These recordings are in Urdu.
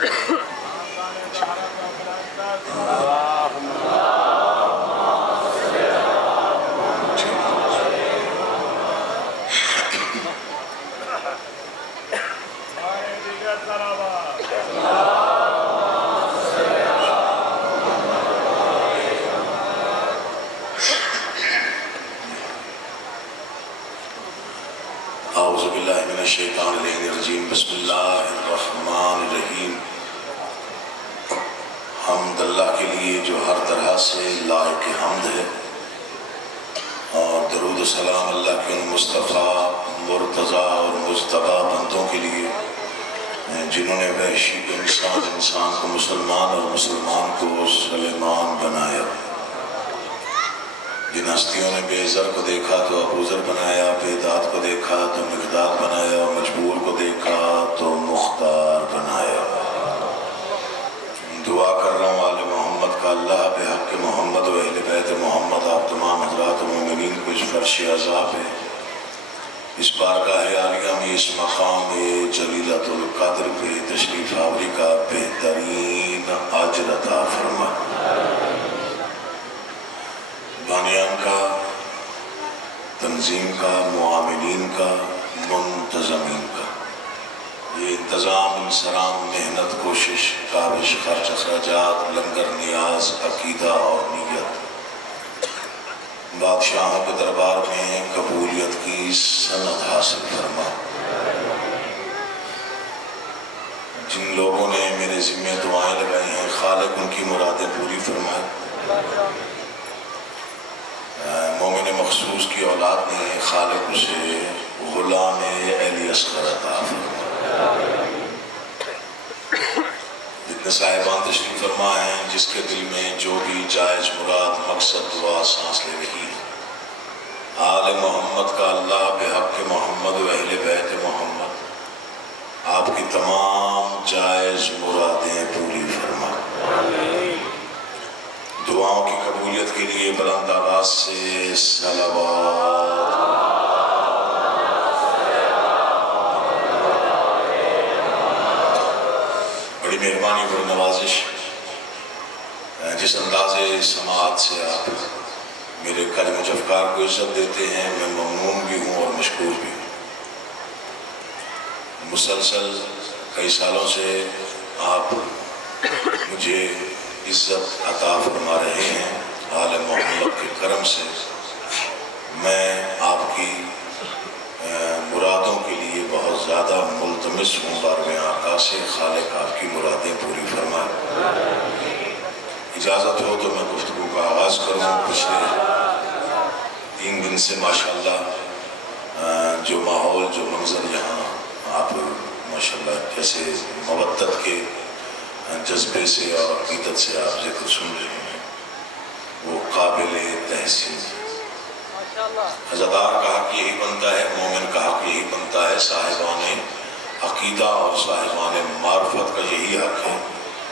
اعوذ باللہ من الشیطان الرجیم بسم اللہ الرحمن الرحیم۔ حمد اللہ کے لیے جو ہر طرح سے لائق حمد ہے، اور درود و سلام اللہ کے ان مصطفیٰ مرتضیٰ اور مجتبیٰ بندوں کے لیے جنہوں نے وحشی انسان کو مسلمان اور مسلمان کو سلیمان بنایا، جن ہستیوں نے بے زر کو دیکھا تو ابوذر بنایا، بے داد کو دیکھا تو مقداد بنایا، مجبور کو دیکھا تو مختار بنایا۔ دعا کر رہا ہوں آل محمد کا اللہ بحق محمد و اہل بیت محمد آپ تمام حضرات مومنین کو اس فرش عزا پہ، اس بارگاہ عالیہ میں، اس مقام جلیلۃ القدر پہ تشریف آوری کا بہترین اجر عطا فرما۔ بانیان کا، تنظیم کا، معاملین کا، منتظمین کا، یہ انتظام، انصرام، محنت، کوشش، کاوش، خرچ، اخراجات، لنگر، نیاز، عقیدہ اور نیت، بادشاہوں کے دربار میں قبولیت کی سند حاصل فرما۔ جن لوگوں نے میرے ذمہ دعائیں لگائی ہیں، خالق ان کی مرادیں پوری فرمائے۔ مومن مخصوص کی اولاد نے خالق اسے غلام علی اصغر عطا فرمائے۔ جتنے صاحبان تشریف فرما ہیں، جس کے دل میں جو بھی جائز مراد، مقصد، دعا سانس لے رہی ہے، آل محمد کا اللہ بحق محمد و اہل بیت محمد آپ کی تمام جائز مرادیں پوری فرما۔ دعاؤں کی قبولیت کے لیے بلند آواز سے صلوات۔ بڑی مہربانی، بڑی نوازش، جس انداز سماعت سے آپ میرے کلم جفکار کو عزت دیتے ہیں، میں ممنون بھی ہوں اور مشکور بھی ہوں۔ مسلسل کئی سالوں سے آپ مجھے عزت عطا فرما رہے ہیں، آل محمد کے کرم سے میں آپ کی مرادوں کے لیے بہت زیادہ ملتمس ہوں بارگاہ آقا سے، خالق آپ کی مرادیں پوری فرمائے۔ اجازت ہو تو میں گفتگو کا آغاز کروں۔ پچھلے 3 دن سے ماشاءاللہ جو ماحول، جو منظر یہاں آپ ماشاءاللہ جیسے مودت کے جذبے سے اور عقیدت سے آپ ذکر سن رہے ہیں، وہ قابل تحسین ہے۔ عزادار کا حق یہی بنتا ہے، مومن کا حق یہی بنتا ہے، صاحبان عقیدہ اور صاحبان معرفت کا یہی حق ہے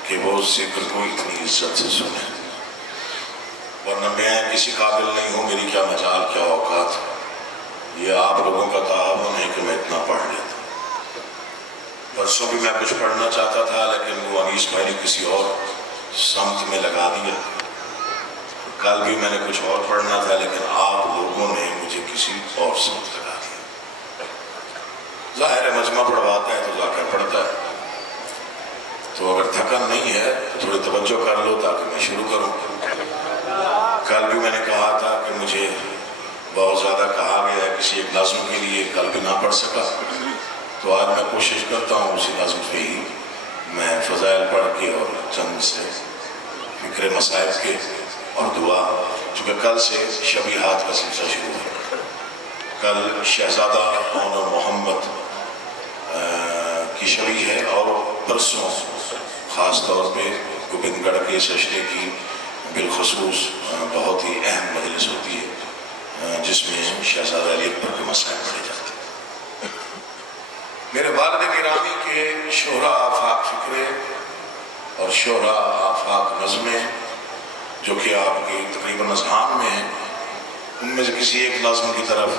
کہ وہ ذکر کو اتنی عزت سے سنیں، ورنہ میں کسی قابل نہیں ہوں، میری کیا مجال، کیا اوقات۔ یہ آپ لوگوں کا تعاون ہے کہ میں اتنا پڑھ لیتا۔ پرسوں بھی میں کچھ پڑھنا چاہتا تھا، لیکن وہ انیس بھائی نے کسی اور سمت میں لگا دیا۔ کل بھی میں نے کچھ اور پڑھنا تھا، لیکن آپ لوگوں نے مجھے کسی اور سمت لگا دیا۔ ظاہر ہے مجمع پڑھواتا ہے تو جا کر پڑھتا ہے، تو اگر تھکن نہیں ہے تو تھوڑی توجہ کر لو تاکہ میں شروع کروں۔ کل بھی میں نے کہا تھا کہ مجھے بہت زیادہ کہا گیا ہے کسی ایک نظم کے لیے، کل بھی نہ پڑھ سکا، تو آج میں کوشش کرتا ہوں اسی نظم پہ ہی میں فضائل پڑھ کے اور چند سے فکر مسائل کے اور دعا، چونکہ کل سے شبیہات کا سلسلہ شروع ہے۔ کل شہزادہ عون محمد کی شبیہ ہے، اور پرسوں خاص طور پہ گوبند گڑھ کے سجدے کی بالخصوص بہت ہی اہم مجلس ہوتی ہے، جس میں شہزادہ علی اکبر کے مسائل پڑھے جاتے ہیں۔ میرے والد گرامی کے شہرا آفاق فکرے اور شہرا آفاق نظمیں جو کہ آپ کی تقریباً اذہان میں ہیں، ان میں سے کسی ایک نظم کی طرف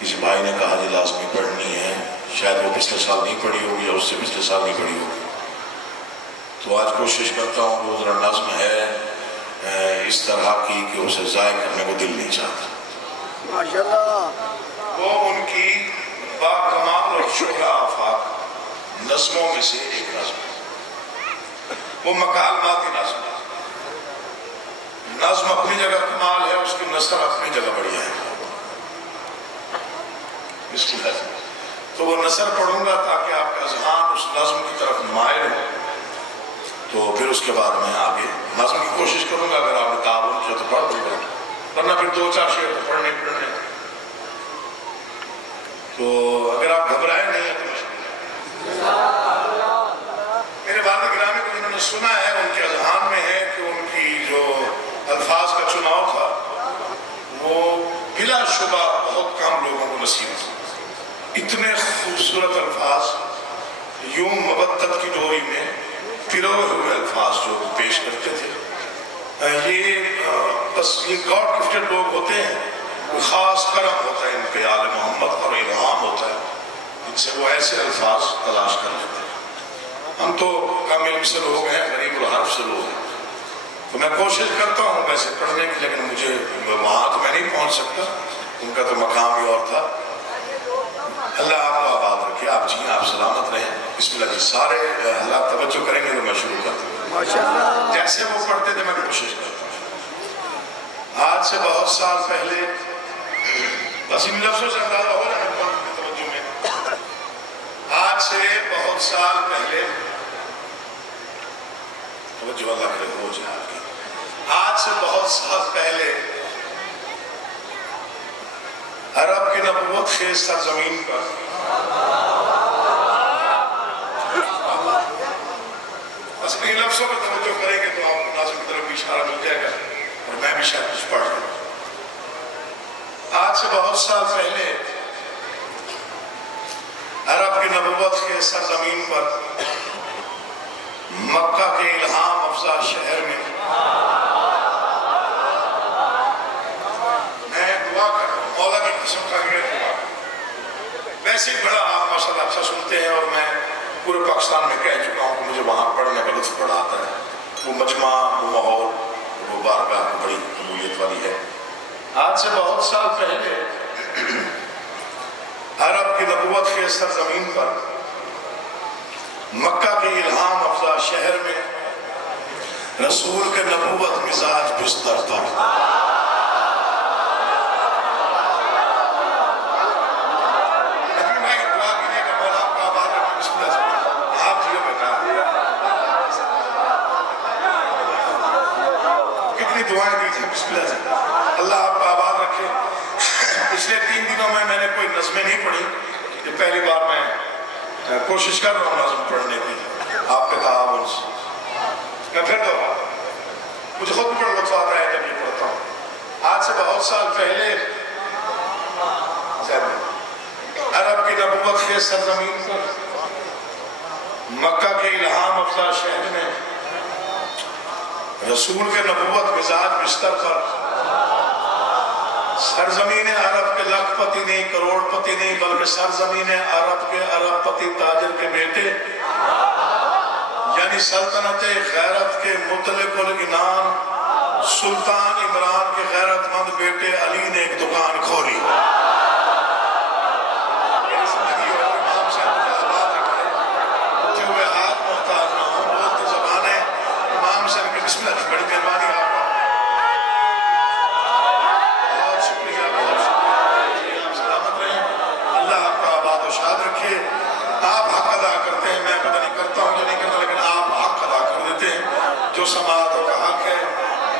کسی بھائی نے کہا جی لازمی پڑھنی ہے، شاید وہ پچھلے سال نہیں پڑھی ہوگی یا اس سے پچھلے سال نہیں پڑھی ہوگی، تو آج کوشش کرتا ہوں وہ ذرا نظم ہے اس طرح کی کہ اسے ضائع کرنے کو دل نہیں چاہتا۔ ماشاءاللہ وہ ان کی با کمال اور شہرا آفاق نظموں میں سے ایک نظم ہے، وہ مکالماتی نظم ہے۔ نظم اپنی جگہ کمال ہے، اس کی نثر اپنی جگہ بڑھیا ہے۔ اس کی نظم تو وہ نثر پڑھوں گا تاکہ آپ کا ذہن اس نظم کی طرف مائل ہو، تو پھر اس کے بعد میں آگے نظم کی کوشش کروں گا۔ اگر آپ نے تعاون کیا تو پڑھ دوں گا، ورنہ پھر دو چار شعر تو پڑھنے پڑھنے۔ تو اگر آپ گھبرائے نہیں ہیں تو میرے والد گرامی کو جنہوں نے سنا ہے ان کے اذہان میں ہے کہ ان کی جو الفاظ کا چناؤ تھا وہ بلا شبہ بہت کم لوگوں کو نصیب تھا۔ اتنے خوبصورت الفاظ، یوں مبتت کی ڈوری میں پروئے ہوئے الفاظ جو پیش کرتے تھے، یہ بس یہ گاڈ گفٹڈ لوگ ہوتے ہیں، کوئی خاص کرم ہوتا ہے ان پہ آل محمد اور الہام ہوتا ہے، ان سے وہ ایسے الفاظ تلاش کر لیتے ہیں۔ ہم تو کم علم سے لوگ ہیں، غریب الحرف سے لوگ ہیں، تو میں کوشش کرتا ہوں ویسے پڑھنے کی، لیکن مجھے وہاں تو میں نہیں پہنچ سکتا، ان کا تو مقام ہی اور تھا۔ اللہ آپ کو آباد رکھے، آپ جی آپ سلامت رہیں۔ بسم اللہ جی، سارے حضرات توجہ کریں گے تو میں شروع کرتا ہوں۔ جیسے وہ پڑھتے تھے میں کوشش کرتا ہوں۔ آج سے بہت سال پہلے، بس ان لفظوں سے اندازہ ہو رہا ہے کون کی توجہ میں، آج سے بہت سال پہلے، توجہ اللہ کرے ہو جائے آپ کی، آج سے بہت سال پہلے عرب کی نبوت خیز سرزمین پر بس ان لفظوں پر توجہ کریں گے تو آپ کو ناظم کی طرف بھی اشارہ مل جائے گا اور میں بھی شاید کچھ پڑھ لوں۔ آج سے بہت سال پہلے عرب کی نبوت کے سرزمین پر مکہ کے الہام افزا شہر میں میں دعا کر رہا ہوں، مولا کی قسم کھا کے دعا، ویسے بڑا آپ ماشاءاللہ اچھا سنتے ہیں اور میں پورے پاکستان میں کہہ چکا ہوں کہ مجھے وہاں پڑھنے کا لطف بڑا آتا ہے، وہ مجمع، وہ ماحول، وہ بارگاہ بڑی قبولیت والی ہے۔ آج سے بہت سال پہلے عرب کی نبوت کے سرزمین پر مکہ کے الہام افزا شہر میں رسول کے نبوت مزاج بستر تھا۔ دعائیں دیجیے بسم اللہ سے، اللہ آپ کو آباد رکھے۔ پچھلے 3 دنوں میں نے کوئی نظمیں نہیں پڑھی، یہ پہلی بار میں کوشش کر رہا ہوں نظم پڑھنے کی آپ کے تعاون سے۔ میں پھر دوبارہ، مجھے خود بھی بڑا لطف آتا ہے جب یہ پڑھتا ہوں۔ آج سے بہت سال پہلے عرب کی نبوت کے سرزمین پر مکہ کے الہام افزا شہر میں رسول کے نبوت مزاج بستر پر سرزمین عرب کے لاکھ پتی نہیں، کروڑ پتی نہیں، بلکہ سرزمین عرب کے عرب پتی تاجر کے بیٹے یعنی سلطنت غیرت کے مطلق العنان سلطان عمران کے غیرت مند بیٹے علی نے ایک دکان کھولی۔ بسم اللہ، بڑی مہربانی آپ کا، بہت شکریہ، بہت شکریہ، آپ سلامت رہیں، اللہ آپ کا آباد و شاد رکھے۔ آپ حق ادا کرتے ہیں، میں پتہ نہیں کرتا ہوں جو نہیں کرتا، لیکن آپ حق ادا کر دیتے ہیں، جو سماعتوں کا حق ہے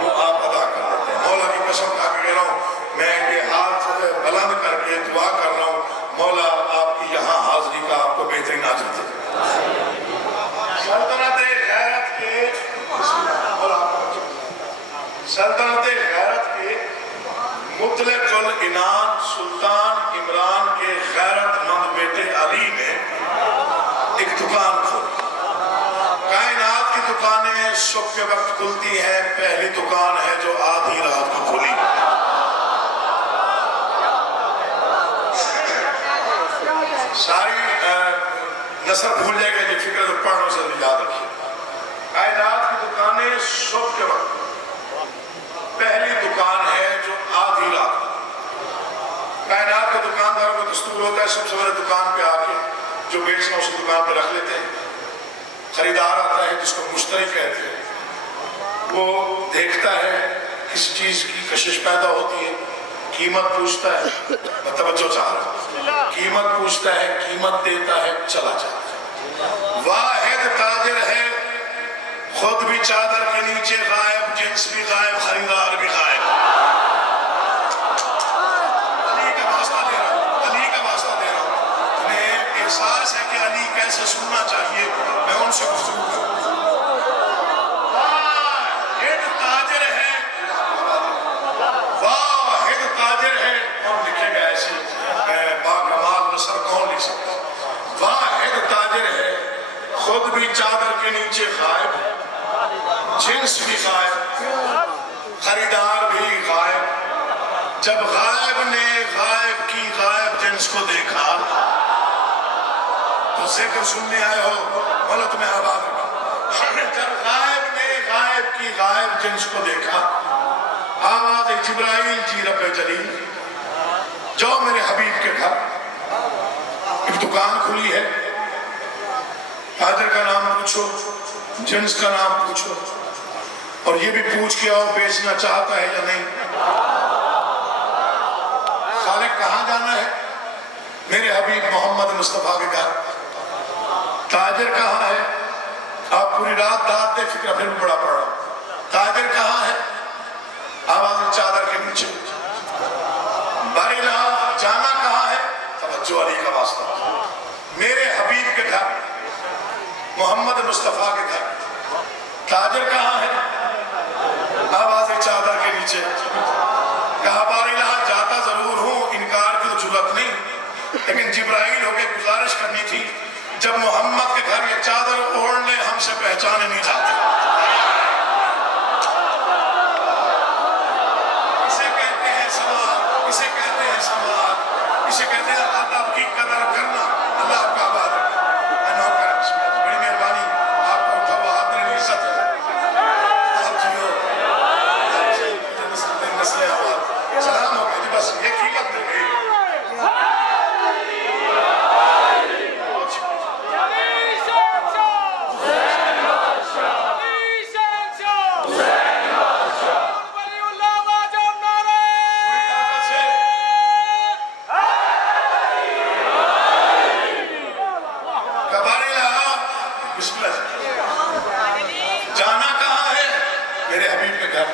وہ آپ ادا کر دیتے ہیں۔ مولا کی قسم کھا کے کہہ رہا ہوں، میں یہ ہاتھ بلند کر کے دعا کر رہا ہوں، مولا آپ کی یہاں حاضری کا آپ کو بہترین اجر دے۔ سلطنت غیرت کے سلطنت غیرت کے مطلق العنان سلطان عمران کے غیرت مند بیٹے علی نے ایک دکان کھولی۔ کائنات کی دکانیں صبح کے وقت کھلتی ہیں، پہلی دکان ہے جو آدھی رات کو کھلی۔ ساری نثر بھول جائے گا، یہ فکر پڑھنے سے یاد رکھیے۔ کائنات کی دکانیں صبح کے وقت، پہلی دکان ہے جو آدھی رات، کائنات کا دکانداروں کا دستور ہوتا ہے سب سے پہلے دکان پہ آ کے جو بیچنا اسی دکان پہ رکھ لیتے ہیں، خریدار آتا ہے جس کو مشتری کہتے ہیں، وہ دیکھتا ہے کس چیز کی کشش پیدا ہوتی ہے، قیمت پوچھتا ہے، توجہ چاہ رہا ہے، قیمت پوچھتا ہے، قیمت دیتا ہے، چلا جاتا ہے۔ واحد تاجر ہے، خود بھی چادر کے نیچے غائب، جنس بھی غائب، خریدار بھی غائب۔ علی کا واسطہ دے رہا ہوں، علی کا واسطہ دے رہا ہوں، تمہیں احساس ہے کہ علی کیسے سننا چاہیے، میں ان سے گفتگو کروں۔ واحد تاجر ہے، واحد تاجر ہے، کون لکھے گا ایسی باکمال نثر کون لکھ سکتا؟ واحد تاجر ہے، خود بھی چادر کے نیچے غائب، جنس بھی غائب، خریدار بھی غائب۔ جب غائب نے غائب کی غائب جنس کو دیکھا تو ذکر سننے آئے ہو، بولو تمہیں آباد رکھا۔ جب غائب نے غائب کی غائب جنس کو دیکھا، آواز جبرائیل جی رب جلیل، جاؤ میرے حبیب کے گھر، ایک دکان کھلی ہے، تاجر کا نام پوچھو، جنس کا نام پوچھو، اور یہ بھی پوچھ کے آؤ بیچنا چاہتا ہے یا نہیں۔ خالق کہاں جانا ہے؟ میرے حبیب محمد مصطفیٰ کے گھر۔ تاجر کہاں ہے؟ آپ پوری رات داد دے فکر پھر بھی بڑا پڑ رہا ہوں۔ تاجر کہاں ہے؟ آواز چادر کے نیچے۔ باری رہا جانا کہاں ہے؟ توجہ علی کا واسطہ، میرے حبیب کے گھر، محمد مصطفیٰ کے گھر۔ تاجر کہاں ہے؟ آواز چادر کے نیچے۔ کہا باری رہا جاتا ضرور ہوں، انکار کی تو جرات نہیں، لیکن جبرائیل ہو کے گزارش کرنی تھی، جب محمد کے گھر یہ چادر اوڑھ لے ہم سے پہچانے نہیں جاتے۔ اسے کہتے ہیں سماعت، اسے کہتے ہیں سماعت، اسے کہتے ہیں ادب کی قدر کرنا۔ اللہ آپ کا آباد ہے۔ میں نوکر بڑی مہربانی، آپ کو اٹھا ہوا آپ نے عزت ہے، آپ جیو، نسل آباد، سلام ہو گئے جی، بس یہ قیمت مل گئی۔ جانا کہاں ہے؟ میرے حبیب کے گھر۔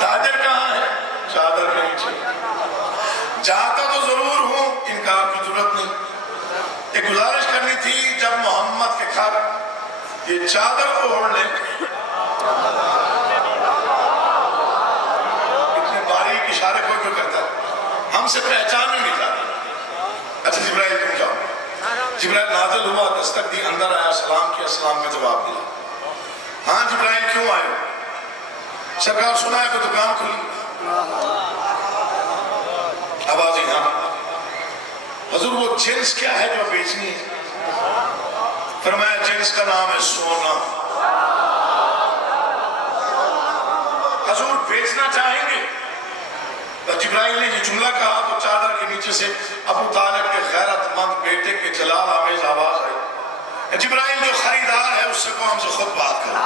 تاجر کہاں ہے؟ چادر کے نیچے۔ جاتا تو ضرور ہوں، انکار کی ضرورت نہیں، ایک گزارش کرنی تھی، جب محمد کے گھر یہ چادر اوڑھ لیں، اتنے باریک اشارے کوئی کوئی کرتا ہے، ہم سے پہچان نہیں جاتا۔ اچھا جبرائیل تم جاؤ۔ جبرائیل نازل ہوا، دستک دی، اندر آیا، سلام کیا، سلام کا جواب دیا۔ ہاں جبرائیل کیوں آئے ہو؟ سرکار سنا ہے کہ دکان کھلی۔ آواز ہی ہاں۔ حضور وہ جنس کیا ہے جو بیچنی ہے؟ فرمایا جنس کا نام ہے سونا۔ حضور بیچنا چاہیں گے؟ جبرائیل نے یہ جملہ کہا تو چادر کے نیچے سے ابو طالب کے غیرت مند بیٹے کے جلال آمیز آواز آئی، جبرائیل جو خریدار ہے اس سے کو ہم سے خود بات کرو۔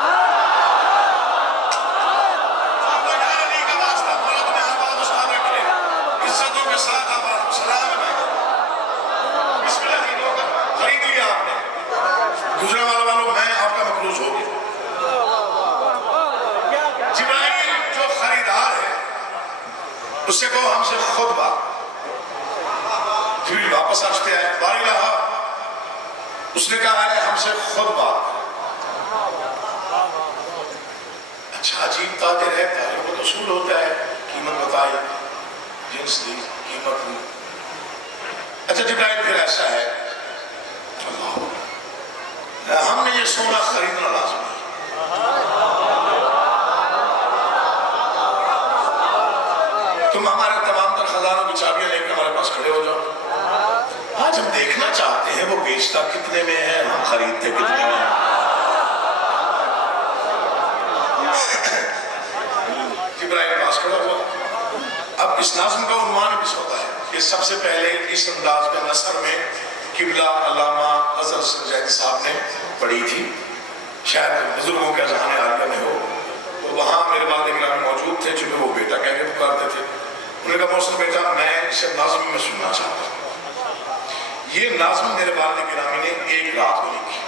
علی کا واسطہ بولو تمہیں آباد استاد رکھے، عزتوں کے ساتھ آباد، سلام ہے بھائی، بسم اللہ جی لوگ خرید لیا آپ نے، گزرے والوں میں آپ کا مقروض ہو گیا۔ جبرائیل جو خریدار ہے اس سے کہو ہم سے خود بات۔ پھر واپس آجتے آئے، باری رہا، اس نے کہا ہے ہم سے خود بات۔ اچھا عجیب تاجر ہے، تاجر کو اصول ہوتا ہے، قیمت بتائی، جنس دی، قیمت دی۔ اچھا جبرائیل پھر ایسا ہے، ہم نے یہ سونا خریدنا لازم ہے، تم ہمارے تمام تر خزانوں کی چابیاں لے کے ہمارے پاس کھڑے ہو جاؤ۔ آج ہم دیکھنا چاہتے ہیں وہ بیچتا کتنے میں ہے، ہم خریدتے کتنے میں ہیں۔ کہ سب سے پہلے اس انداز میں نثر میں قبلہ علامہ اظہر زیدی صاحب نے پڑھی تھی، شاید بزرگوں کے اذہان عالیہ میں ہو، تو وہاں میرے والد گرامی موجود تھے، چونکہ وہ بیٹا کہہ کے پکارتے تھے. انہوں نے کہا محسن بیٹا میں اسے ناظم میں سننا چاہتا ہوں. یہ ناظم میرے والد گرامی نے ایک رات میں لکھی.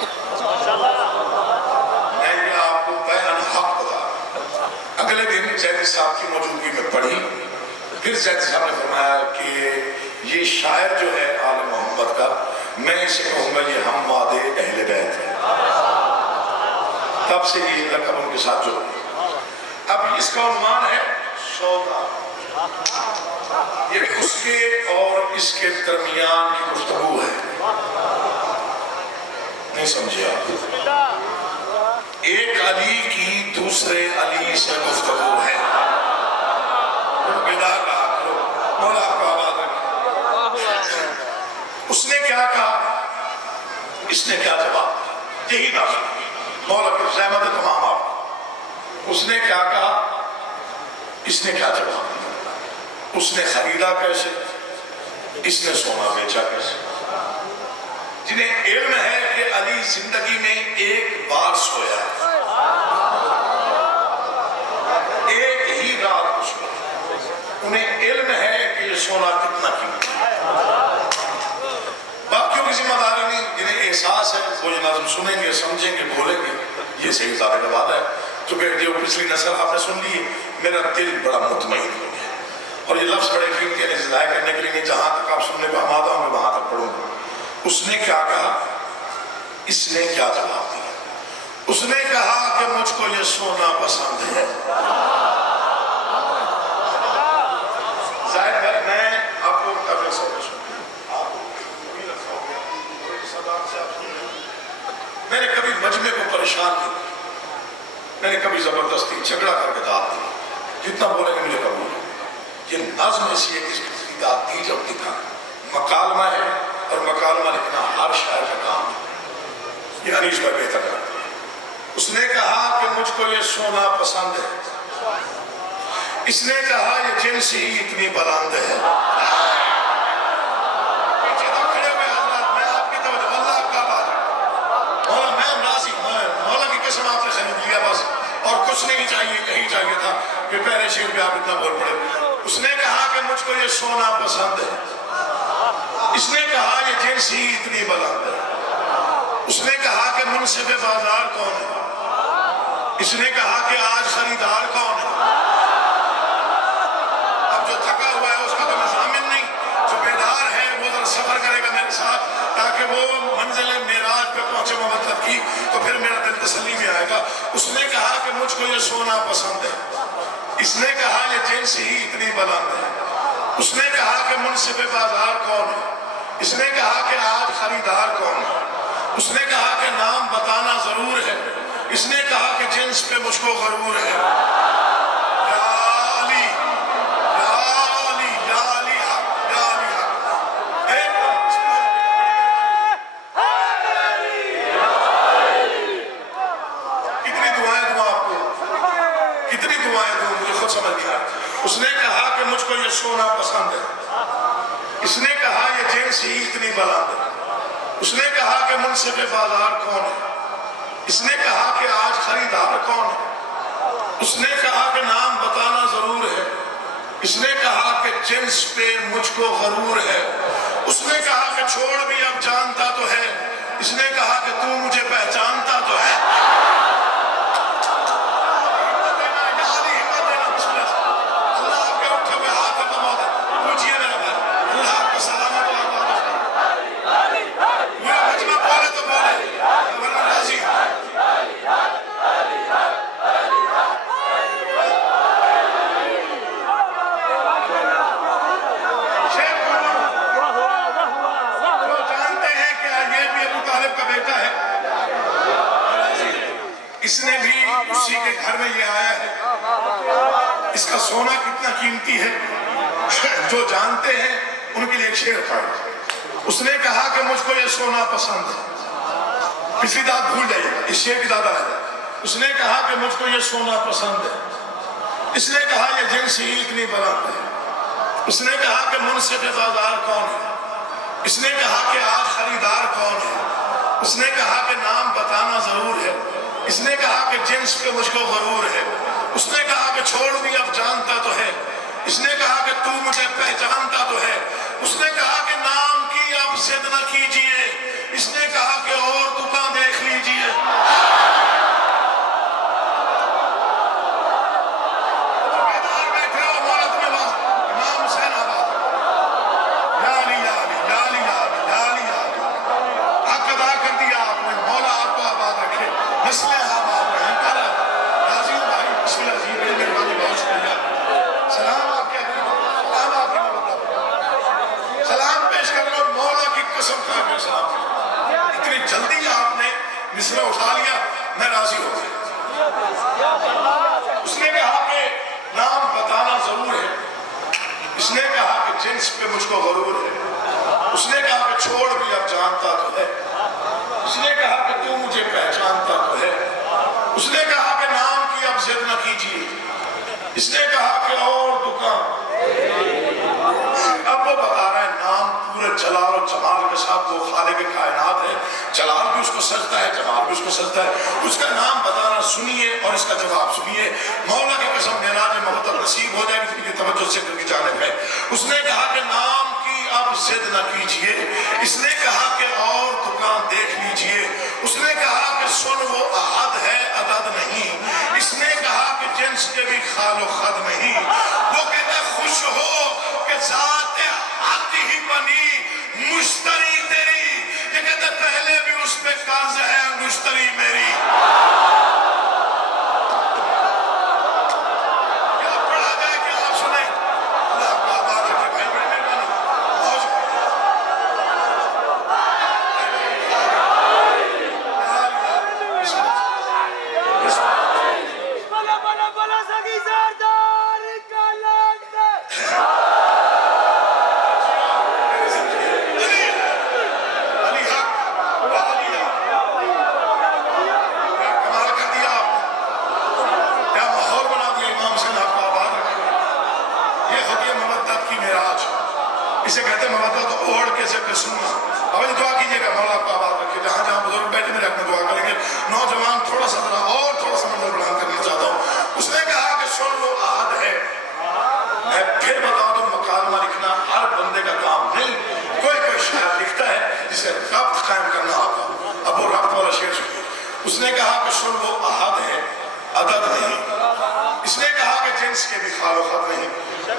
میں یہ آپ کو بیان حق بتا رہا ہوں. اگلے دن زیدی صاحب کی موجودگی میں پڑھی. پھر زیدی صاحب نے فرمایا کہ یہ شاعر جو ہے آل محمد کا، میں اسے کہوں گا یہ ہم وعدے اہل بیت ہے. تب سے یہ لقب ان کے ساتھ جو اب اس کا عنوان ہے سودا. یہ اس کے اور اس کے درمیان کی گفتگو ہے. نہیں سمجھے آپ؟ ایک علی کی دوسرے علی سے گفتگو ہے. بیدار رہا کرو، مولا آپ کو آباد رکھے. اس نے کیا کہا، اس نے کیا جواب دیا، یہی بات مولا کی زحمت ہے تمام آپ. اس نے کیا کہا، اس نے کیا جواب دیا. اس نے خریدا کیسے، اس نے سونا بیچا کیسے. جنہیں علم ہے کہ علی زندگی میں ایک بار سویا، ایک ہی رات کو سویا. انہیں علم ہے کہ یہ سونا کتنا قیمتی ہے. باقیوں کی ذمہ داری نہیں. جنہیں احساس ہے وہ یہ نظم سنیں گے، سمجھیں گے، بولیں گے. یہ صحیح ذات کا بات ہے. چونکہ جو پچھلی نسل آپ نے سن لی، میرا دل بڑا مطمئن ہو گیا. اور یہ لفظ بڑے قیمتی ہیں ضائع کرنے کے لیے. جہاں تک آپ سننے پہ آمادہ ہوں میں وہاں تک پڑھوں گا. اس نے کیا کہا، اس نے کیا جواب دیا. اس نے کہا کہ مجھ کو یہ سونا پسند ہے. ظاہر ہے میں آپ کو کافی سوچ میں نے کبھی مجمع کو پریشان نہیں کیا. میں نے کبھی زبردستی جھگڑا کر کے داد دی. جتنا بولے کہ مجھے قبول ہے. یہ نظم ایسی ہے کہ اس کی داد دی جب دکھا. مکالمہ ہے اور مکالمہ لکھنا ہر شاعر کا کام ہے. یہ انیس بھائی بہتر کرتے ہیں. اس نے کہا کہ مجھ کو یہ سونا پسند ہے. اس نے کہا یہ جنس ہی اتنی بلند ہے. اور کچھ نہیں چاہیے، یہی چاہیے تھا کہ پہلے شعر پہ آپ اتنا بول پڑے. اس نے کہا کہ مجھ کو یہ سونا پسند ہے. اس نے کہا یہ جنس ہی اتنی بلند ہے. اس نے کہا کہ منصف بازار کون ہے. اس نے کہا کہ آج خریدار کون ہے. اب جو تھکا ہوا ہے اس کا تو میں ضامن نہیں. جو بیدار ہے وہ ذرا سفر کرے گا میرے ساتھ تاکہ وہ منزل معراج پہ پہنچے مملکت کی، تو پھر میرا دل تسلی میں آئے گا. اس نے کہا کہ مجھ کو یہ سونا پسند ہے. اس نے کہا یہ جنس ہی اتنی بلند ہے. اس نے کہا کہ منصف بازار کون ہے. اس نے کہا کہ آج خریدار کون ہے. اس نے کہا کہ نام بتانا ضرور ہے. اس نے کہا کہ جنس پہ مجھ کو غرور ہے. یا علی یا علی یا علی حق یا علی حق. کتنی دعائیں دوں آپ کو، کتنی دعائیں دوں، مجھے خود سمجھ نہیں آتا. اس نے کہا کہ مجھ کو یہ سونا پسند ہے. اس نے کہا یہ جنس ہی اتنی بلند ہے. اس نے کہا کہ منصف بازار کون ہے. اس نے کہا کہ آج خریدار کون ہے. اس نے کہا کہ نام بتانا ضرور ہے. اس نے کہا کہ جنس پہ مجھ کو غرور ہے. اس نے کہا کہ چھوڑ بھی اب جانتا تو ہے. اس نے کہا کہ تو مجھے پہچانتا تو ہے. اس نے بھی اسی کے گھر میں یہ آیا ہے. اس کا سونا کتنا قیمتی ہے جو جانتے ہیں ان کے لیے ایک شعر پڑھا. اس نے کہا کہ مجھ کو یہ سونا پسند ہے. پچھلی داد بھول جائیے، اس شعر کی دادا ہے. اس نے کہا کہ مجھ کو یہ سونا پسند ہے. اس نے کہا یہ جنس ہی اتنی بلند ہے. اس نے کہا کہ منصف بازار کون ہے؟ اس نے کہا کہ آج خریدار کون ہے؟ اس نے کہا کہ نام بتانا ضرور ہے۔ اس نے کہا کہ جنس پہ مجھ کو غرور ہے۔ اس نے کہا کہ چھوڑ بھی اب جانتا تو ہے۔ اس نے کہا کہ تو مجھے پہچانتا تو ہے۔ اس نے کہا کہ نام کی اب ضد نہ کیجئے۔ اس نے کہا کہ اور دکان دیکھ لیجئے۔ اتنی جلدی آپ نے مصرع اٹھا لیا، میں راضی ہو گیا۔ اس نے کہا کہ نام بتانا ضرور ہے۔ اس نے کہا کہ جنس پہ مجھ کو غرور ہے۔ اس نے کہا کہ چھوڑ بھی اب جانتا تو ہے۔ اس نے کہا کہ تو مجھے پہچانتا تو ہے۔ اس نے کہا کہ نام کی اب ضد نہ کیجیے۔ اس نے کہا کہ اور دکان۔ اب وہ بتا رہا ہے نام پورے جلال و جمال کے ساتھ وہ خالق کائنات ہے، جلال بھی اس کو سجدہ ہے، جمال بھی اس کو سجدہ ہے۔ اس کا نام بتانا سنیے اور اس کا جواب سنیے۔ مولا کی قسم معراج محبت نصیب ہو جائے گی، توجہ ذکر کی جانب ہے۔ اس نے کہا کہ نام کی اب ضد نہ کیجئے۔ اس نے کہا کہ اور دکان دیکھ لیجئے۔ اس نے کہا کہ سن وہ احد ہے عدد نہیں۔ اس نے کہا کہ جنس کے بھی خال و خد نہیں۔ وہ کہتا ہے خوش ہو کہ ذات حق ہی بنی مشتری تیری۔ یہ کہتا ہے پہلے بھی اس پہ قرض ہے مشتری میری۔ کیا پڑھا جائے کہ آپ سنیں؟ اللہ کا آباد رکھے بھائی، بڑی مہربانی۔ اسے کہتے ہیں مودت اوڑھ کے ذکر سننا۔ اب یہ دعا کیجئے گا مولا آپ کو آباد رکھے، جہاں جہاں بزرگ بیٹھے میرے اپنے دعا کریں گے۔ نوجوان تھوڑا سا منظر بیان کرنا چاہتا ہوں۔ اس نے کہا کہ سن وہ احد ہے۔ میں پھر بتاؤں تو مکالمہ لکھنا ہر بندے کا کام نہیں۔ کوئی شاعر لکھتا ہے جسے ربط قائم کرنا آتا۔ اب وہ ربط والا شعر سنیے۔ اس نے کہا کہ سن وہ احد ہے عدد نہیں۔ اس نے کہا کہ جنس کے بھی خال و خد نہیں۔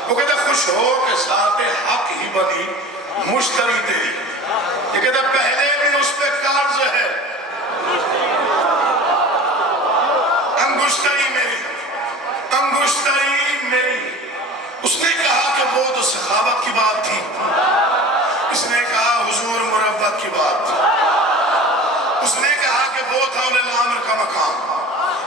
وہ کہتا ہے خوش ہو کہ ذات حق ہی بنی مشتری تیری۔ یہ کہتا ہے پہلے بھی اس پہ قرض ہے انگشتری میری، انگشتری میری۔ اس نے کہا کہ وہ تو سخاوت کی بات تھی۔ اس نے کہا حضور مروت کی بات تھی۔ اس نے کہا کہ وہ تھا اولی الامر کا مقام۔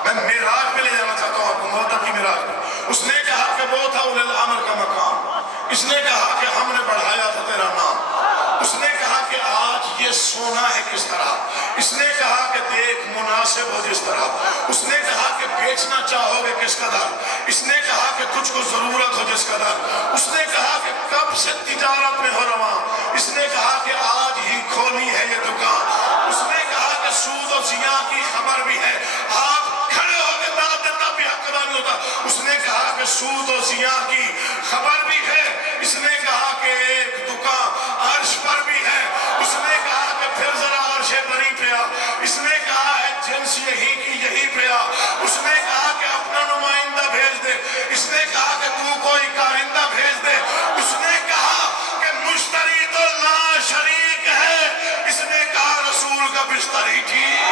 میں معراج پہ لے جانا چاہتا ہوں آپ کو، محبت کی معراج پہ۔ اس نے کہا کہ وہ تھا اولی الامر کا مقام۔ اس نے کہا کہ ہم نے بڑھایا تھا تیرا نام۔ اس نے کہا کہ آج یہ سونا ہے کس طرح۔ اس نے کہا کہ دیکھ مناسب ہو جس طرح۔ اس نے کہا کہ بیچنا چاہو گے کس قدر۔ اس نے کہا کہ تجھ کو ضرورت ہو جس قدر۔ اس نے کہا کہ کب سے تجارت میں ہو رواں۔ اس نے کہا کہ آج ہی کھولی ہے یہ دکان۔ اس نے کہا کہ سود و زیاں کی خبر بھی ہے۔ آپ کھڑے ہو کے داد دیتا بھی حق ادا نہیں ہوتا۔ اس نے کہا کہ سود و زیاں کی خبر بھی ہے۔ اس نے کہا کہ ایک دکان عرش پر بھی ہے۔ اس نے کہا کہ پھر ذرا عرش بری پہ آ۔ اس نے کہا ہے جنس یہی کی یہی پہ آ۔ اس نے کہا کہ اپنا نمائندہ بھیج دے۔ اس نے کہا کہ تو کوئی کارندہ بھیج دے۔ اس نے کہا کہ مشتری تو لا شریک ہے۔ اس نے کہا رسول کا بستر ہی ٹھیک۔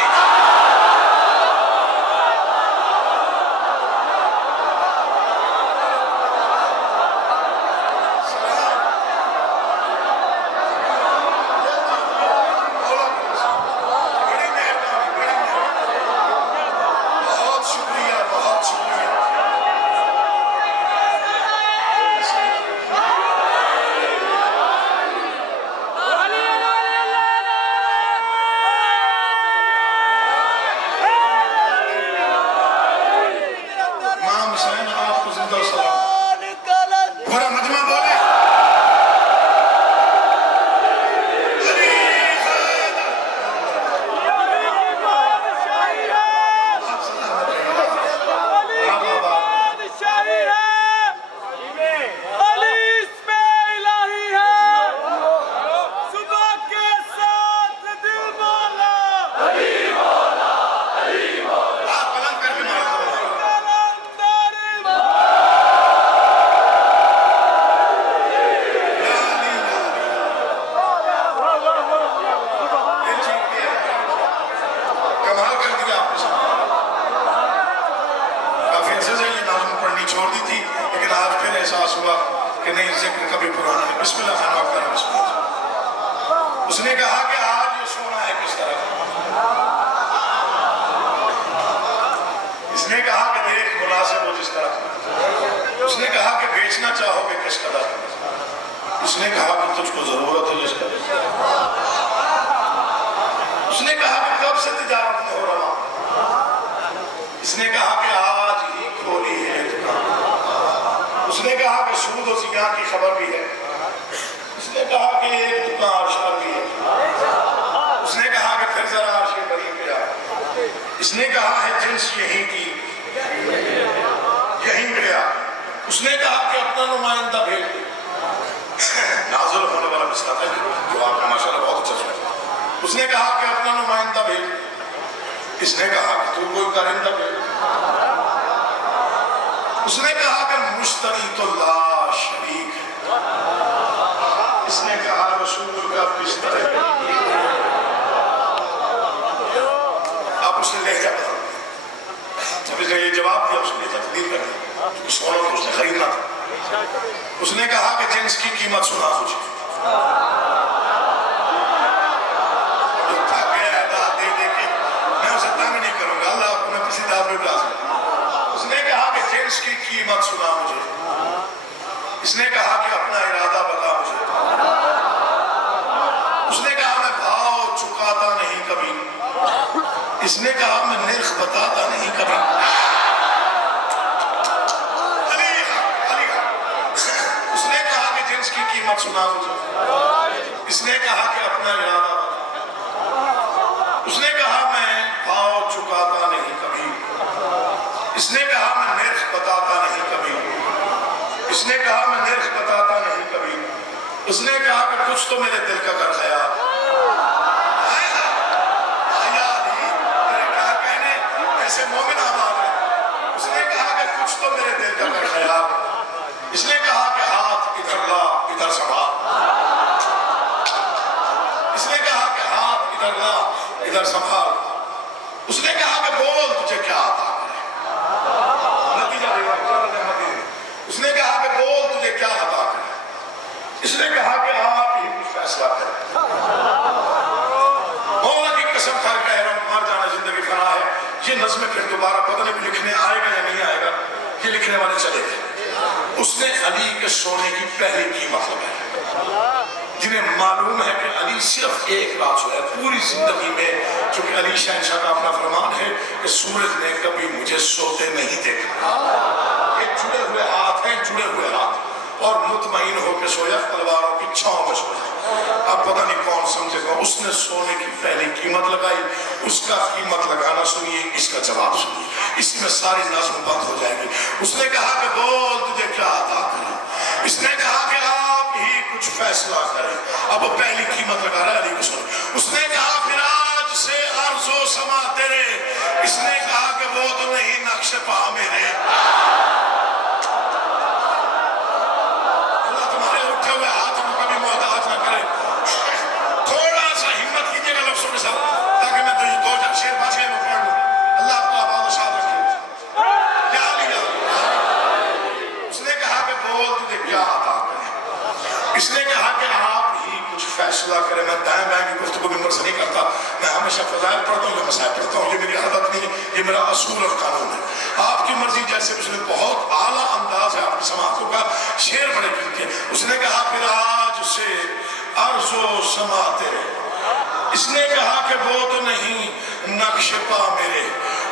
نہیں ذکر کبھی پرانا ہے. بسم اللہ خان آپ کریں. بسم اللہ. اس نے کہا کہ آج یہ سونا ہے کس طرح. اس نے کہا کہ دیکھ مناسب ہو جس طرح. اس نے کہا کہ بیچنا چاہو گے کس قدر. اس نے کہا کہ تجھ کو ضرورت ہے جس قدر. اس نے کہا کہ کب سے تجارت میں ہو رہا. اس نے کہا کہ آج ہی کھولی ہے دکان. اس نے کہا کہ سود و زنا کی خبر بھی ہے. اس نے کہا کہ ایک دکان عرش پر بھی ہے. اس نے کہا کہ پھر ذرا عرش کریم پہ آ. اس نے کہا ہے جنس یہیں کی یہیں پہ آ. اس نے کہا کہ اپنا نمائندہ بھیج. نازل ہونے والا مسئلہ تھا جو آپ کا ماشاءاللہ بہت اچھا سنا. اس نے کہا کہ اپنا نمائندہ بھیج. اس نے کہا کہ تو کوئی کارندہ بھیج. اس نے کہا کہ مشتری تو لا شریک ہے. اس نے کہا رسول کا بستر ہے. آپ اسے لہجہ بتاؤ. جب اس نے یہ جواب دیا اس نے تقدیر کر دی. سونا تو اس نے خریدنا تھا. اس نے کہا کہ جنس کی قیمت سنا تجھے. تھک گیا ہے داد دے دے کے. میں اسے تنگ نہیں کروں گا. اللہ آپ کو میں کسی داد میں ڈال سکتا. اس نے کہا کہ جنس کی قیمت سنا مجھے. اس نے کہا کہ اپنا ارادہ بتا مجھے. اس نے کہا میں بھاؤ چکاتا نہیں کبھی. اس نے کہا میں نرخ بتاتا نہیں کبھی. اس نے کہا کہ جنس کی قیمت سنا مجھے. اس نے کہا کہ اپنا ارادہ بتا. اس نے کہا میں بھاؤ چکاتا نہیں کبھی. اس نے کہا میں نرخ بتاتا نہیں کبھی. اس نے کہا میں نرخ بتاتا نہیں کبھی. اس نے کہا کہ کچھ تو میرے دل کا کر خیال. ایسے مومن آباد ہے. اس نے کہا کہ کچھ تو میرے دل کا کر خیال. اس نے کہا کہ ہاتھ ادھر لا ادھر سنبھال. اس نے کہا کہ ہاتھ ادھر لا ادھر سنبھال. اس نے کہا کہ بول تجھے کیا عطا کرے. نتیجہ دے. اس نے کہا کہ بول تجھے کیا عطا کرے. اس نے کہا کہ آپ ہی کچھ فیصلہ کریں. مولا کی قسم کھا کے کہہ رہا ہوں مر جانا زندگی فنا ہے. یہ نظم پھر دوبارہ پتہ نہیں لکھنے آئے گا یا نہیں آئے گا. یہ لکھنے والے چلے گئے. اس نے علی کے سونے کی پہلی قیمت لگائی. جنہیں معلوم ہے کہ علی صرف ایک رات سویا پوری زندگی میں. چونکہ علی شہنشاہ کا اپنا فرمان ہے کہ سورج نے کبھی مجھے سوتے نہیں دیکھا. یہ جڑے ہوئے ہاتھ ہیں جڑے ہوئے ہاتھ. اور مطمئن ہو کے سویا تلواروں کی چھاؤں میں سویا. اب پتہ نہیں کون سمجھے گا. اس نے سونے کی پہلی قیمت لگائی. اس کا قیمت لگانا سنیے اس کا جواب سنیے. اسی میں ساری نظم بند ہو جائے گی. اس نے کہا کہ بول تجھے کیا عطا کریں. اس نے کہا کہ آپ ہی کچھ فیصلہ کریں. اب پہلی قیمت لگا رہا ہے علی کو سنو. اس نے کہا پھر آج سے عرض و سما تیرے. اس نے کہا کہ وہ تو نہیں نقش پا میرے. اللہ تمہارے اٹھے ہوئے ہاتھ میں کبھی محتاج نہ کرے. تھوڑا سا ہمت کیجیے گا لفظوں کے ساتھ تاکہ میں دو چار شیر بچے میں پڑھ لوں. اللہ آپ کو آباد و شاد رکھے. یا علی یا علی. اس نے کہا کہ بول تجھے کیا عطا کریں. اس نے کہا کہ آپ ہی کچھ فیصلہ کریں. میں دائیں بائیں کی گفتگو ممبر سے نہیں کرتا. میں ہمیشہ فضائل پڑھتا ہوں یا مسائل پڑھتا ہوں. یہ میری عادت نہیں ہے. یہ میرا اصول اور قانون ہے. آپ کی مرضی جیسے. اس نے بہت اعلیٰ انداز ہے آپ کی سماعتوں کا. شعر بڑے قیمتی ہیں. اس نے کہا پھر آج سے عرض و سما تیرے. اس نے کہا کہ وہ تو نہیں نقش پا میرے.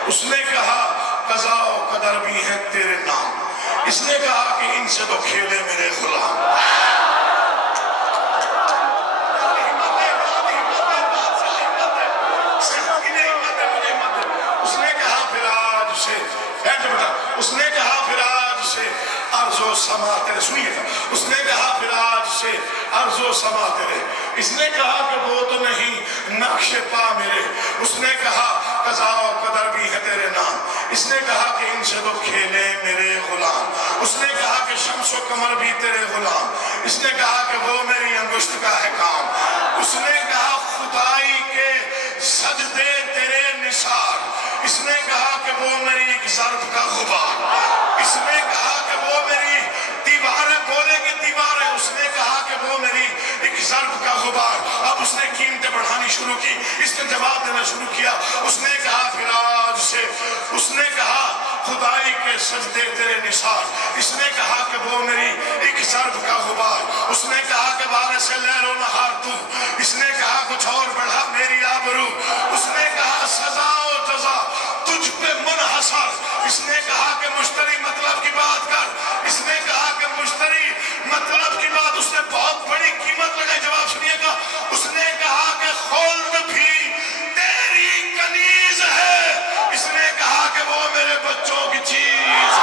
اس نے کہا قضا و قدر بھی ہے تیرے نام. اس نے کہا کہ ان سے تو کھیلے میرے غلام. اس نے کہا پھر آج سے اس نے کہا پھر آج سے عرض و سما تیرے. سنیے گا. اس نے کہا پھر آج سے عرض و سما تیرے. اس نے کہا کہ وہ تو نہیں نقش پا میرے. اس نے کہا قضا و قدر بھی ہے تیرے نام. اس نے کہا کہ ان سے تو کھیلے میرے غلام. اس نے کہا کہ شمس و قمر بھی تیرے غلام. اس نے کہا کہ وہ میری انگشت کا ہے کام. اس نے کہا خدائی کے سجدے تیرے نثار. اس نے کہا کہ وہ میری ایک ضرب کا غبار. اس نے کہا کہ وہ میری دیواریں بولے گی دیوار سجدے تیرے نثار. اس نے کہا کہ وہ میری ایک ضرب کا غبار. اس نے کہا کہ بارش سے لیل و نہار تو. اس نے کہا کچھ اور بڑھا میری آبرو. اس نے کہا سزا و جزا تجھ پہ منحصر. اس نے کہا کہ مشتری مطلب کی بات کر. اس نے کہا کہ مشتری مطلب کی بات. اس نے بہت بڑی قیمت لگائی. جواب سنیے گا. اس نے کہا کہ خلد بھی تیری کنیز ہے. اس نے کہا کہ وہ میرے بچوں کی چیز.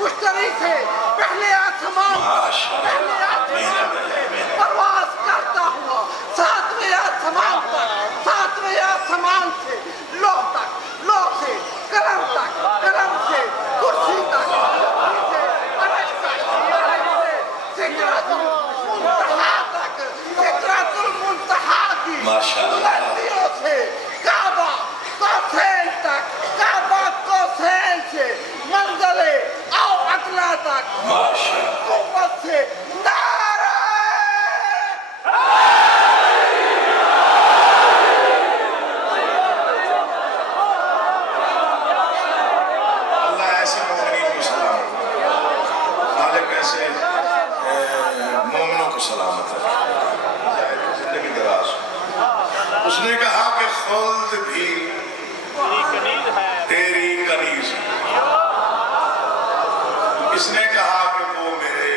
مشتری سے پہلے آسمان پرواز کرتا ہوا ساتویں آسمان سے لوح تک، لوح سے قلم تک، قلم سے کرسی تک، عرش تک، سدرۃ المنتہا تک، سدرۃ المنتہا کی بلندیوں سے کعبہ کوسین تک، کعبہ کوسین سے منزل او ادنا تک، قوت سے نعرہ سلامت ہے، زندگی دراز. اس نے کہا کہ خلد بھی تیری کنیز ہے. اس نے کہا کہ وہ میرے،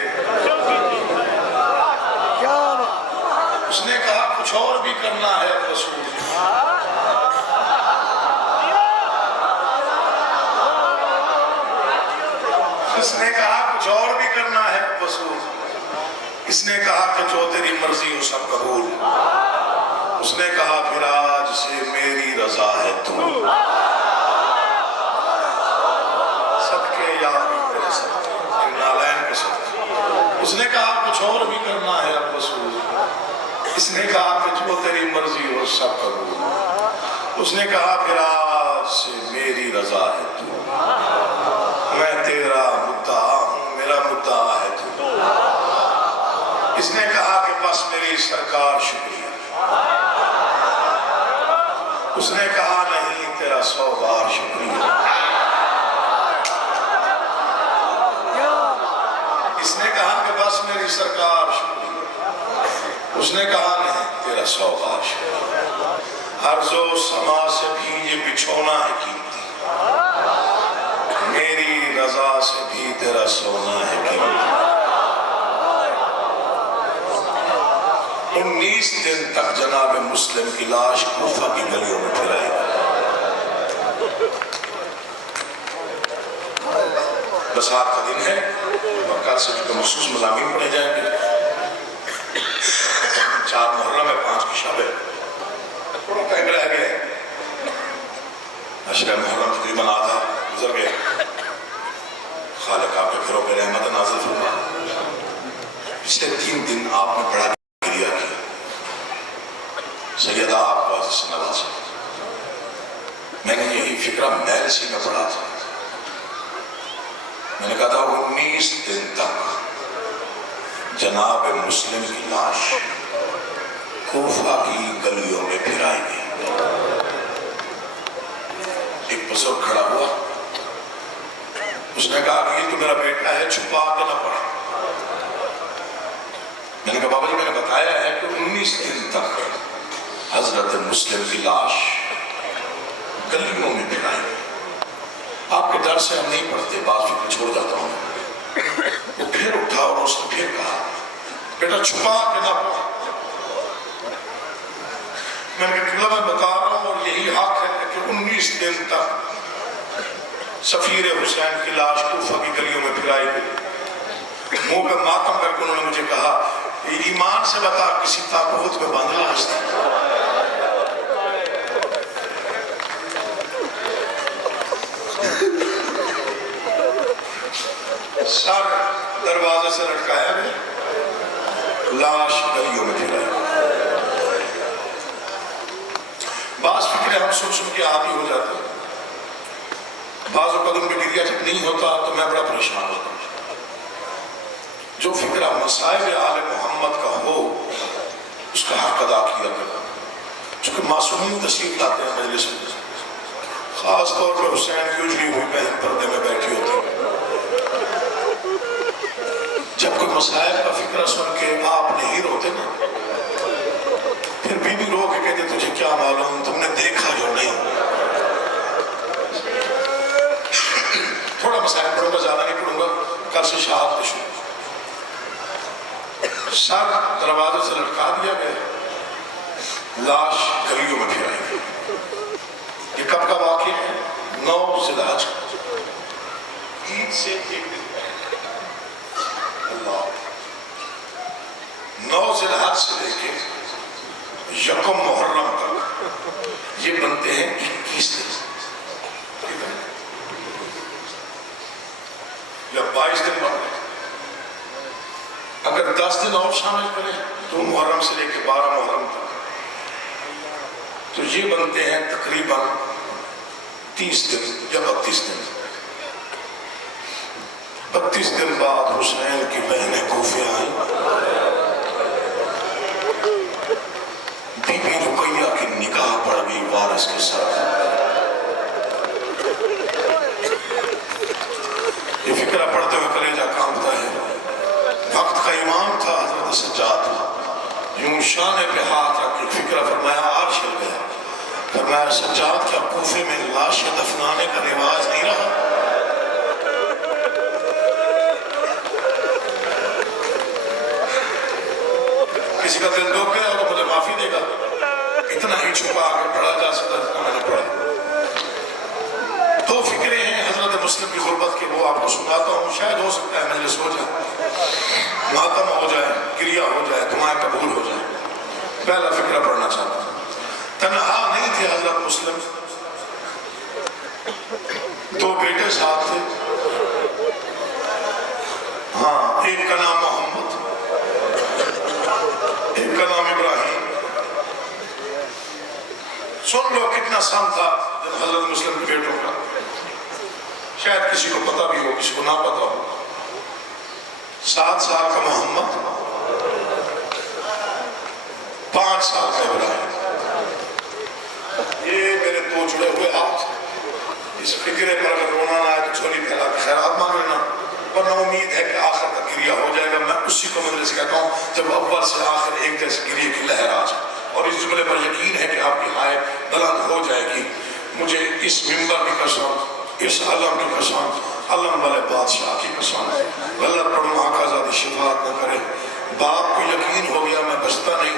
اس نے کہا کچھ اور بھی کرنا ہے رسول. اس نے کہا کچھ اور بھی کرنا ہے رسول. اس نے کہا کہ جو تیری مرضی ہو سب قبول. اس نے کہا پھر آج سے میری رضا ہے تو. صدقے یاری تیرے صدقے نالین کے صدقے. اس نے کہا کچھ اور بھی کرنا ہے اب رسول. اس نے کہا کہ جو تیری مرضی ہو سب قبول. اس نے کہا پھر آج سے میری رضا ہے تو. میں تیرا مدعا ہوں، میرا مدعا ہے تو. اس نے کہا کہ بس میری سرکار شکریہ. اس نے کہا نہیں تیرا 100 بار شکریہ. اس نے کہا کہ بس میری سرکار شکریہ. اس نے کہا نہیں تیرا 100 بار شکریہ. عرض و سما سے بھی یہ بچھونا ہے قیمتی، میری رضا سے بھی تیرا سونا ہے قیمتی. 19 دن تک جناب مسلم کی لاش کوفہ کی گلیوں میں پھرائی گئی۔ بسات کا دن ہے، وقت سے جو مخصوص مضامین پڑھے جائیں گے۔ 4 محرم ہے، 5 کی شب ہے، تھوڑا ٹائم رہ گیا ہے۔ عشرہ محرم تقریباً آدھا گزر گیا۔ خالق آپ کے گھروں پہ رحمت نازل فرما۔ پچھلے 3 دن آپ نے بڑا گریہ کیا، سیدہ آپ کو عزیز سے نوازا۔ میں نے یہی فکرہ میل سی میں پڑھا تھا، میں نے کہا تھا 19 دن تک جناب مسلم کی لاش کوفہ کی گلیوں میں پھرائی گئی۔ ایک بزرگ کھڑا ہوا، اس نے کہا کہ یہ تو میرا بیٹا ہے، چھپا کے نہ پڑھ۔ میں نے کہا بابا جی میں نے بتایا ہے کہ 19 دن تک حضرت مسلم کی لاش گلیوں میں پھرائی گئی۔ آپ کے ڈر سے ہم نہیں پڑھتے، بعض فکر چھوڑ جاتا ہوں۔ وہ پھر اٹھا اور اس نے پھر کہا بیٹا چھپا کے نہ پڑھ۔ میں نے کہا میں بتا رہا ہوں اور یہی حق ہے کہ 19 دن تک سفیر حسین کی لاش کوفہ کی گلیوں میں پھرائی گئی۔ منہ پہ ماتم کر کے انہوں نے مجھے کہا ایمان سے بتا کسی تابوت میں باندھ لاش تھی؟ سر دروازے سے لٹکایا گیا، لاش گلیوں میں پھرائی گئی۔ بعض فکریں ہم سن کے عادی ہو جاتے ہیں، بعض اوقات ان پہ گریہ جب نہیں ہوتا تو میں بڑا پریشان ہوتا ہوں۔ جو فکرہ مصائب آل محمد کا ہو اس کا حق ادا کیا کرنا، چونکہ معصومین تشریف لاتے ہیں مجلس میں، خاص طور پہ حسین کی اجڑی ہوئی بہن پردے میں بیٹھی ہوتی ہے۔ جب کوئی مصائب کا فکرہ سن کے آپ نہیں روتے نا، پھر بھی رو کے کہتے تجھے کیا معلوم، تم نے دیکھا جو نہیں۔ تھوڑا مسائل پڑھوں گا، زیادہ نہیں پڑھوں گا، کل سے شہادت پہ شروع۔ سر دروازے سے لٹکا دیا گیا، لاش گلیوں میں پھرائی گئی۔ یہ کب کا واقعہ ہے؟ 9 ذی الحج، عید سے 1 دن پہلے۔ اللہ 9 ذی الحج سے لے کے 1 محرم تک یہ بنتے ہیں 21 دن یا 22 دن بنتے ہیں۔ اگر 10 دن اور شامل کریں 2 محرم سے لے کے 12 محرم تک تو یہ بنتے ہیں تقریباً 30 دن یا 32 دن۔ 32 دن بعد حسین کی بہنیں کوفہ آئیں، بی بی رقیہ کی نکاح پڑ گئی وارث کے ساتھ۔ یہ فکرہ پڑھتے ہوئے کلیجہ کانپتا ہے۔ وقت کا امام تھا حضرت سجاد، یوں شانے پہ ہاتھ رکھ کے فکرہ فرمایا عرش ہل گیا۔ فرمایا سجاد کیا کوفے میں لاشیں دفنانے کا رواج نہیں رہا؟ کسی کا دل دکھ گیا تو مجھے معافی دے گا، اتنا ہی چھپا کے پڑھا جا سکتا جتنا میں نے پڑھا۔ 2 فکریں ہیں حضرت مسلم کی غربت کے، وہ آپ کو سناتا ہوں، شاید ہو سکتا ہے مجلس ہو جائے، ماتم ہو جائے، گریہ ہو جائے، دعائیں قبول ہو جائیں۔ پہلا فکرہ پڑھنا چاہتا ہوں۔ تنہا نہیں تھے حضرت مسلم، 2 بیٹے ساتھ تھے۔ ہاں، ایک کا نام محمد، ایک کا نام ابراہیم۔ سن لو کتنا سن تھا حضرت مسلم کے بیٹوں کا، شاید کسی کو پتہ بھی ہو کسی کو نہ پتہ ہو۔ 7 سال کا محمد، 5 سال کا ابراہیم۔ یہ میرے 2 جڑے ہوئے ہاتھ، اس فکرے پر اگر رونا نہ آئے تو چھولی پھیلا کے خیرات مانگ لینا، ورنہ امید ہے کہ آخر تک گریہ ہو جائے گا۔ میں اسی کو مجلس کہتا ہوں جب اول سے آخر ایک جیسے گریہ کی لہر آ جائے، اور اس جملے پر یقین ہے کہ آپ کی ہائے بلند ہو جائے گی۔ مجھے اس منبر کی قسم، اس علم کی قسم، علم والے بادشاہ کی قسم، غلط پڑھوں آقا زادی شفاعت نہ کرے۔ باپ کو یقین ہو گیا میں بچتا نہیں،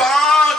5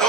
2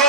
2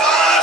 5